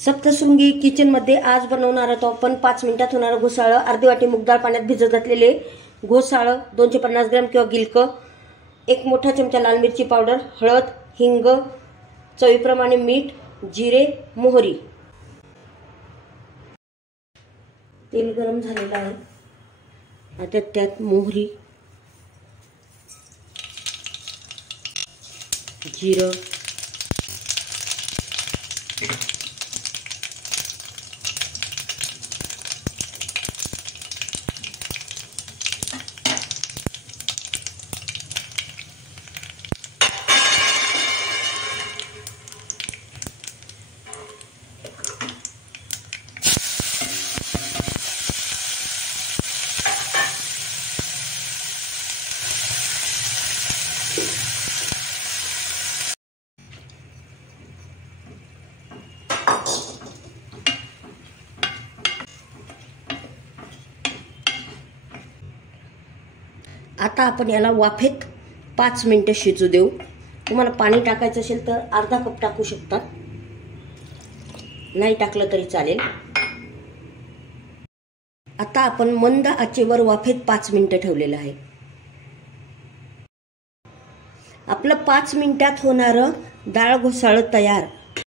Saptashrungi kitchen मध्ये आज बनवणार आहोत आपण 5 मिनिटात होणारं घोसाळं। अर्धी वाटी मूग डाळ पाण्यात भिजत घातलेले घोसाळं, 250 ग्रॅम किंवा गिलक, 1 मोठा चमचा लाल मिरची पावडर, हळद, हिंग, चवीप्रमाणे मीठ, जिरे, मोहरी। तेल गरम झालेलं आहे, आता त्यात मोहरी, जिरं, आता आपण याला वाफेत 5 मिनिटं शिजू देऊ। तुम्हाला पाणी टाकायचं असेल तर अर्धा कप टाकू शकता, नाही टाकलं तरी चालेल। आता आपण मंद आचेवर वाफेत 5 मिनिटं ठेवलेलं आहे। आपलं 5 मिनिटात होणारं डाळ घोसाळं तयार।